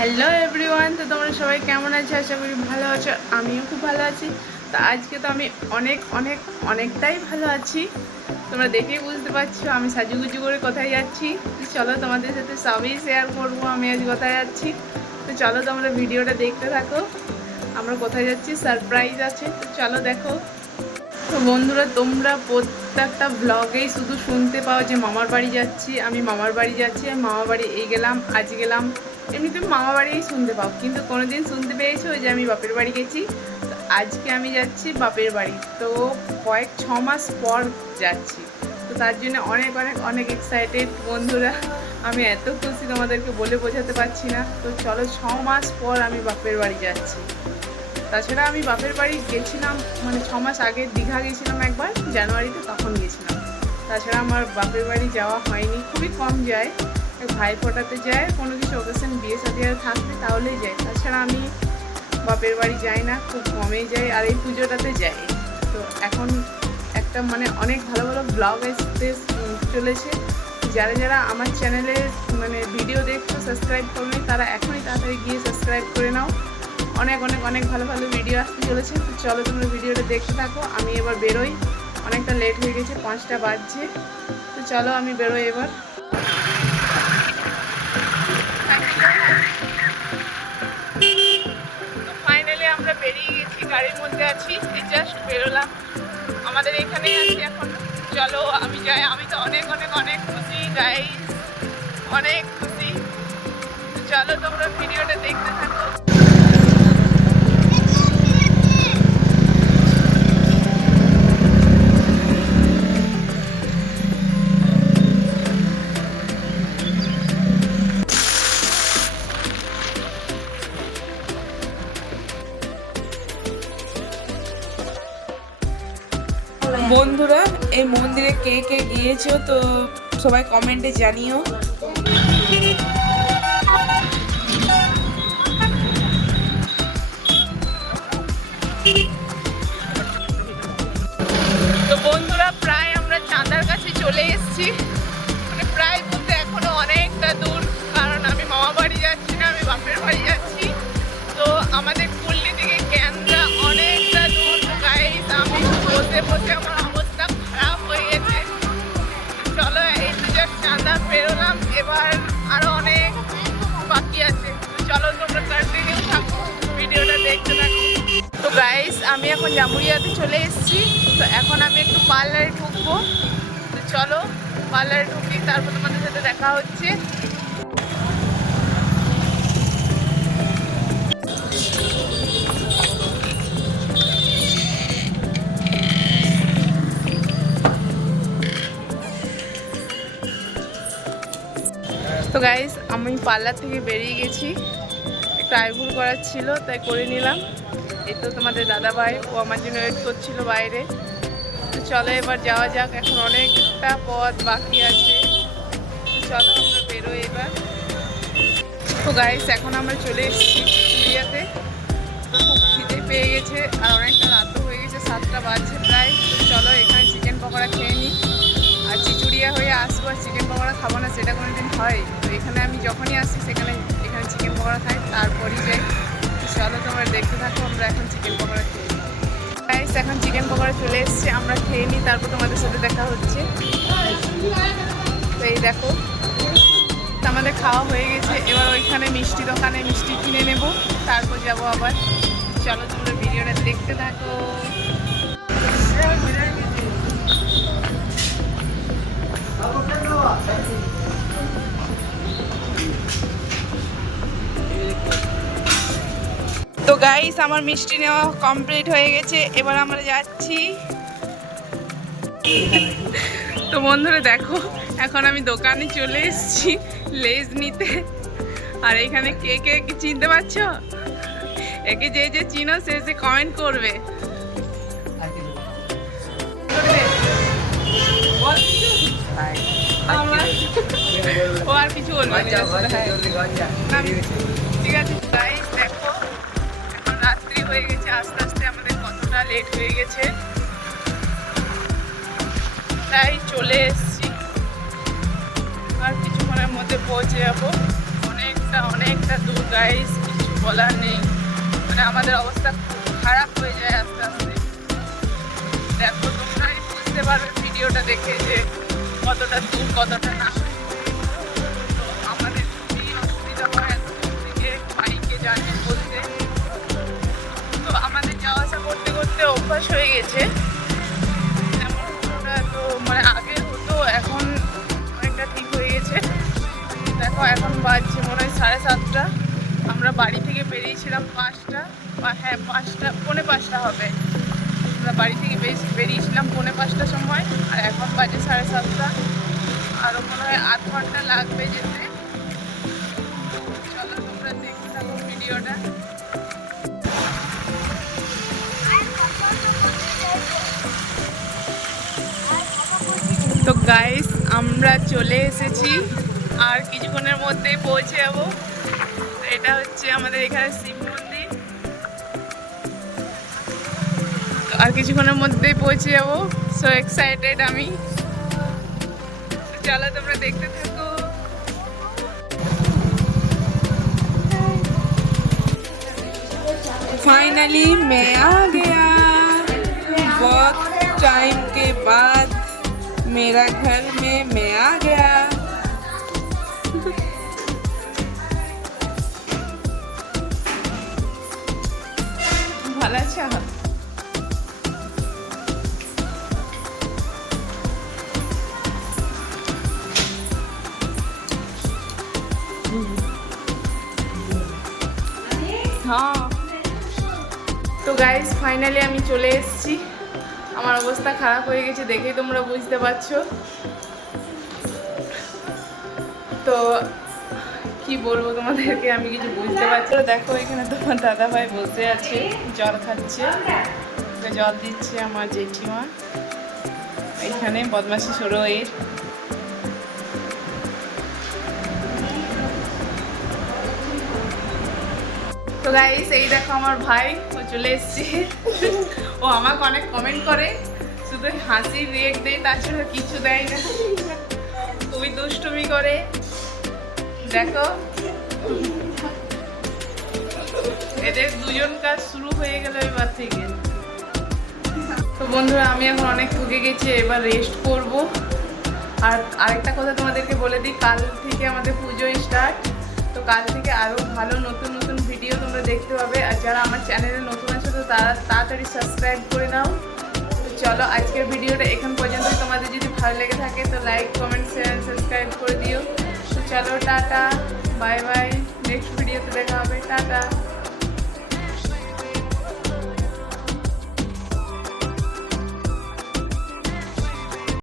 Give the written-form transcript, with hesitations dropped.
Hello everyone, তো তোমরা সবাই কেমন আছো? আশা করি ভালো আছো। আমিও খুব ভালো আছি। তো আজকে তো আমি অনেকটাই ভালো আছি। তোমরা দেখেই বুঝতে পারছো আমি সাজুগুজু করে কোথায় যাচ্ছি। তো চলো তোমাদের সাথে সবই শেয়ার করবো আমি আজ কোথায় যাচ্ছি। তো চলো তোমরা ভিডিওটা দেখতে থাকো। আমরা কোথায় যাচ্ছি সারপ্রাইজ আছে, তো চলো দেখো। তো বন্ধুরা, তোমরা প্রত্যেকটা ব্লগেই শুধু শুনতে পাও যে মামার বাড়ি যাচ্ছি, আমি মামার বাড়ি যাচ্ছি, মামার বাড়ি এই গেলাম, আজ গেলাম। এমনি তুমি মামা বাড়িই শুনতে পাও, কিন্তু কোনোদিন শুনতে পেয়েছো যে আমি বাপের বাড়ি গেছি? তো আজকে আমি যাচ্ছি বাপের বাড়ি। তো কয়েক 6 মাস পর যাচ্ছি। তো তার জন্য অনেক এক্সাইটেড বন্ধুরা। আমি এত খুশি তোমাদেরকে বলে বোঝাতে পারছি না। তো চলো, 6 মাস পর আমি বাপের বাড়ি যাচ্ছি। তাছাড়া আমি বাপের বাড়ি গেছিলাম, মানে 6 মাস আগে দীঘা গেছিলাম একবার জানুয়ারিতে, তখন গেছিলাম। তাছাড়া আমার বাপের বাড়ি যাওয়া হয়নি, খুবই কম যায়। ভাই ফোটাতে যায়, কোনো কিছু অকেশন বিয়ে শাদী আর থাকলে তাহলেই যাই। তাছাড়া আমি বাপের বাড়ি যাই না, খুব কমেই যাই। আর এই পুজোটাতে যাই। তো এখন একটা মানে অনেক ভালো ভালো ব্লগ আসতে চলেছে। যারা যারা আমার চ্যানেলে মানে ভিডিও দেখছো সাবস্ক্রাইব করোনি, তারা এখনই তাড়াতাড়ি গিয়ে সাবস্ক্রাইব করে নাও। অনেক ভালো ভালো ভিডিও আসতে চলেছে। তো চলো তোমরা ভিডিওটা দেখতে থাকো। আমি এবার বেরোই, অনেকটা লেট হয়ে গেছে, 5টা বাজছে। তো চলো আমি বেরোই এবার। তো ফাইনালি আমরা বেরিয়ে গেছি, গাড়ির মধ্যে আছি, এই জাস্ট বেরোলাম। আমাদের এখানেই আছি এখন। চলো আমি যাই। আমি তো অনেক খুশি গাইস, অনেক খুশি। চলো তোমরা ভিডিওটা দেখতে থাকো। বন্ধুরা, এই মন্দিরে কে কে গিয়েছো তো সবাই কমেন্টে জানিও। তো বন্ধুরা, প্রায় আমরা চাঁদার কাছে চলে এসেছি। মানে প্রায় বলতে এখনো অনেকটা দূর, কারণ আমি মামা বাড়ি যাচ্ছি না, আমি বাপের বাড়ি যাচ্ছি। তো আমাদের কুল্লি থেকে ক্যান্দ্রা অনেকটা দূর। গাইস, আমি বসে বসে আমার অবস্থা খারাপ হয়ে গেছে। চলো, এই তো জাস্ট চাঁদা পেরোলাম, এবার আরো অনেক বাকি আছে। চলো তোমরা কন্টিনিউ থাকো, ভিডিওটা দেখতে থাকো। তো গাইস, আমি এখন জামুরিয়াতে চলে এসেছি। তো এখন আমি একটু পার্লারে ঢুকবো। তো চলো পার্লারে ঢুকি, তারপর তোমাদের সাথে দেখা হচ্ছে। তো গাইস, আমি পার্লার থেকে বেরিয়ে গেছি। একটু আইব্রো করার ছিল, তাই করে নিলাম। এই তো তোমাদের দাদা ভাই, ও আমার জন্য ওয়েট করছিল বাইরে। তো চলো এবার যাওয়া যাক, এখন অনেকটা পথ বাকি আছে। তো চলো আমরা বেরোই এবার। তো গাইস, এখন আমরা চলে এসেছি চিচুড়িয়াতে। তো খুব খিদে পেয়ে গেছে, আর অনেকটা রাতও হয়ে গেছে, 7টা বাজছে প্রায়। তো চলো এখানে চিকেন পকোড়া খেয়ে নিই। আর চিচুড়িয়া হয়ে আসবো, আর চিকেন পকোড়া খাবো না সেটা কোনো দিন হয়? তো এখানে আমি যখনই আসি এখানে চিকেন পকোড়া খাই, তারপরই যাই। চলো তোমরা দেখতে থাকো, আমরা এখন চিকেন পকোড়া খেয়ে নিই। গাইস, এখন চিকেন পকোড়া চলে এসছে, আমরা খেয়ে নিই, তারপর তোমাদের সাথে দেখা হচ্ছে। তো এই দেখো, আমাদের খাওয়া হয়ে গেছে। এবার ওইখানে মিষ্টি দোকানে মিষ্টি কিনে নেব, তারপর যাব আবার। চলো তোমরা ভিডিওটা দেখতে থাকো। তো গাইস, আমার মিষ্টি নেওয়া কমপ্লিট হয়ে গেছে, এবার আমরা যাচ্ছি। তো বন্ধুরা দেখো, এখন আমি দোকানে চলে এসেছি লেজ নিতে। আর এখানে কে কে চিনতে পারছো? একে যে যে চিনো সে সে কমেন্ট করবে। ও আর কিছু বলবে না, ঠিক আছে। গাইস দেখো, এখন রাত্রি হয়ে গেছে, আস্তে আস্তে আমাদের কতটা লেট হয়ে গেছে, তাই চলে এসেছি। আর কিছুক্ষণের মধ্যে পৌঁছে যাবো। অনেক অনেকটা দূর গাইস, কিছু বলার নেই। মানে আমাদের অবস্থা খুব খারাপ হয়ে যায় আস্তে আস্তে। দেখো তোমরাই বুঝতে পারবে ভিডিওটা দেখে যে কতটা দূর কতটা না। তো আমাদের খুবই অসুবিধা হয় এত দূর থেকে বাইকে জার্নি করতে। তো আমাদের যাওয়া আসা করতে করতে অভ্যাস হয়ে গেছে। তো মানে আগে হতো, এখন অনেকটা ঠিক হয়ে গেছে। দেখো এখন বাজছে মনে হয় 7:30। আমরা বাড়ি থেকে বেরিয়েছিলাম 5টা, হ্যাঁ 5টা, 4:45 হবে। আমরা বাড়ি থেকে বেরিয়েছিলাম 4:45টার সময়, আর এখন বাজে 7:30। আরও মনে হয় 8 ঘন্টা লাগবে যেতে। চলো তোমরা দেখতে থাকো ভিডিওটা। তো গাইস আমরা চলে এসেছি, আর কিছুক্ষণের মধ্যেই পৌঁছে যাবো। এটা হচ্ছে আমাদের এখানে শিব মন্দির। আর কিছুক্ষণের মধ্যেই পৌঁছে যাবো। সো এক্সাইটেড আমি। চলো তোমরা দেখতে থাকো। फाइनली मैं आ गया, बहुत टाइम के बाद मेरा घर में मैं आ गया। ভালো আছো? হ্যাঁ। তো গাইস ফাইনালি আমি চলে এসেছি। আমার অবস্থা খারাপ হয়ে গেছে, দেখেই তোমরা বুঝতে পারছো। তো কি বলবো তোমাদেরকে, আমি কিছু বুঝতে পারছি না। দেখো এখানে তোমার দাদা ভাই বসে আছে, জল খাচ্ছে, জল দিচ্ছে আমার জেঠিমা। এখানে বদমাশি শুরু এর। তো গাইস এই দেখো আমার ভাই, ও চলে এসছে। ও আমাকে অনেক কমেন্ট করে, শুধু হাসি রিয়েক্ট দেয়, তাছাড়া কিছু দেয় না। খুবই দুষ্টুমি করে। দেখো এদের দুজন কাজ শুরু হয়ে গেল এবার থেকে। তো বন্ধুরা আমি এখন অনেক থকে গেছি, এবার রেস্ট করব। আর আরেকটা কথা তোমাদেরকে বলে দিই, কাল থেকে আমাদের পুজো স্টার্ট। তো কাল থেকে আরও ভালো নতুন নতুন ভিডিও তোমরা দেখতে পাবে। আর যারা আমার চ্যানেলে নতুন আছে তো তারা তাড়াতাড়ি সাবস্ক্রাইব করে নাও। তো চলো আজকের ভিডিওটা এখন পর্যন্ত। তোমাদের যদি ভালো লেগে থাকে তো লাইক কমেন্ট শেয়ার সাবস্ক্রাইব করে দিও। তো চলো টাটা, বাই বাই, নেক্সট ভিডিওতে দেখা হবে, টাটা।